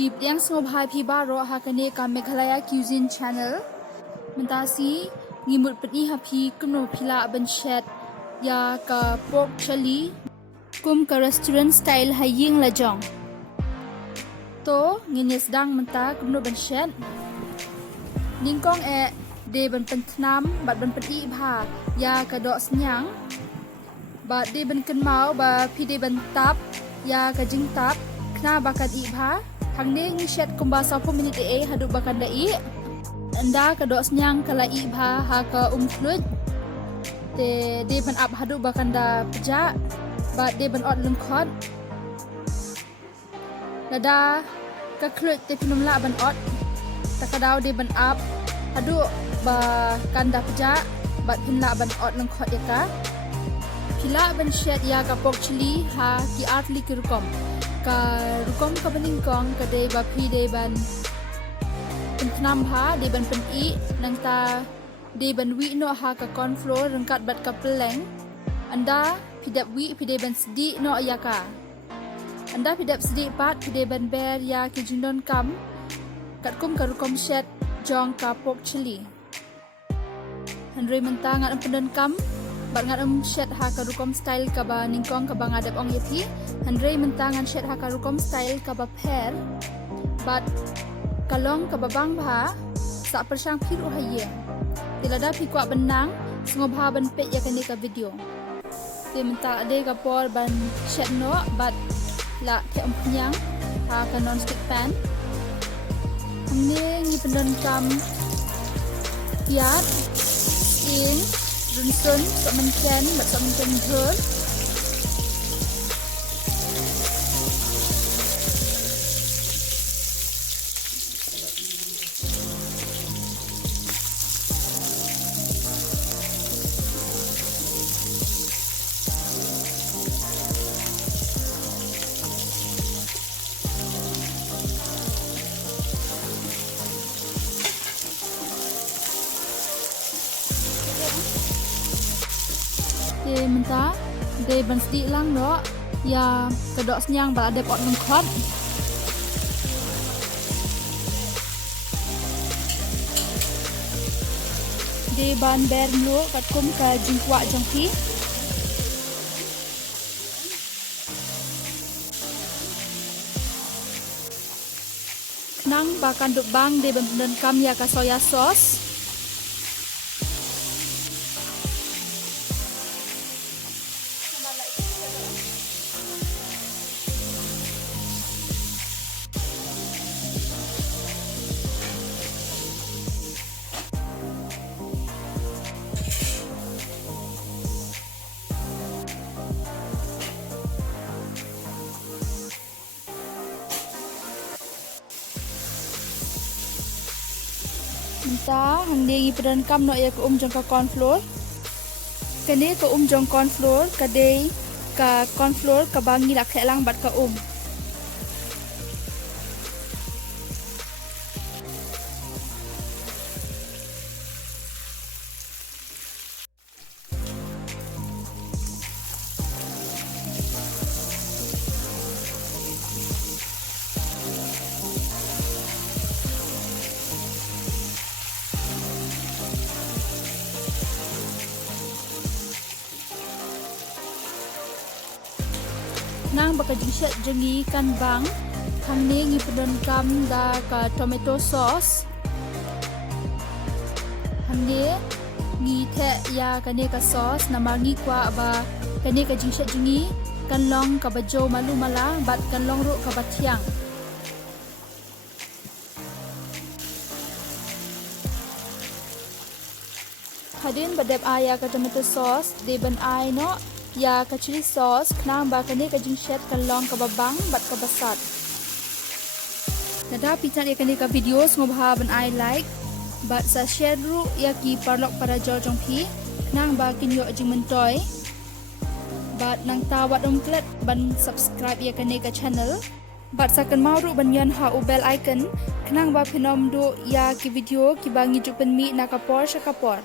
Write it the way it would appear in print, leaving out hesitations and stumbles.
Ip yang sngobhai phi baro hakane ka Meghalaya Cuisine Channel mentasi ngimut peni hapi kuno phila ban shet ya ka pork chili kum ka restaurant style haying lajong to ngines dang menta kuno ban shet ningkong de ban pentnam bat ban peti bha ya ka dok snyang ba de ban kan mau ba phi de ban tap ya ka jing tap kna bakat i bha hangne ngi shet kumba 20 minit hadu bakan dai anda ka dok snyang kala i bha ha ka flut te de ban up hadu bakan da peja ba de ban ot lengkhot lada ka klut te pinumla ban ot takadaw de ban up hadu ba kanda peja ba pinla ban ot lengkhot ya ka pila ban shet ya ka pork chili ha ki atli ki rukom ka rukom ka baningkong ka de ba phi de ban penam ha de ban pen I nang ta de ban wi no ha ka corn flour rengkat bat ka peleng anda pidap wi pide ban sedi no ya ka anda pidap sedi pat pide ban ber ya ki jindon kam kat kum ka rukom shet jong ka pork chili handre menta ngat pendon kam bat ngat shet ha ka rukom style ka ba ningkong ka ba ngadap ong yapi handre menta ngan shet ha ka rukom style ka ba per bat kalong ka babang bha sa persang phiru haye tilada phi kwa benang sngop ha ban pe ya kani ka video te menta ade ka por ban shet no bat la the nyang ha ka non stick pan hamne ngi pendon kam piat in runsun semenken bat semenken hur menta de ban sedi lang no ya kedok senyang ba ada pot lengkot de ban ber no kat kum ka jingkwa jangpi nang bakan duk bang de ban dan kam ya ka soya sauce menta hande gi pedan kam no ya ko jong ka corn flour kene ko jong corn flour ka de ka corn flour ka bangi la khelang bat ka nang baka jingshet jengi kan bang hamne ngi pedon kam da ka tomato sauce hamne ngi the ya kane ka sauce namangi kwa ba kane ka jingshet jengi kan long ka bajo malu mala bat kan long ro ka bathiang hadin badep aya ka tomato sauce de ban ai no ya ka chili sauce knang ba kane ka jingshet kan long ka babang bat ka basat nada pitan ya kane ka videos ngobha ban I like bat sa share ru ya ki parlok para jong phi nang ba kin yo jing mentoy bat nang tawat klet ban subscribe ya kane ka channel bat sa kan mau ru ban yan ha u bell icon knang ba phinom do ya ki video ki bangi jupen mi na ka por sha ka por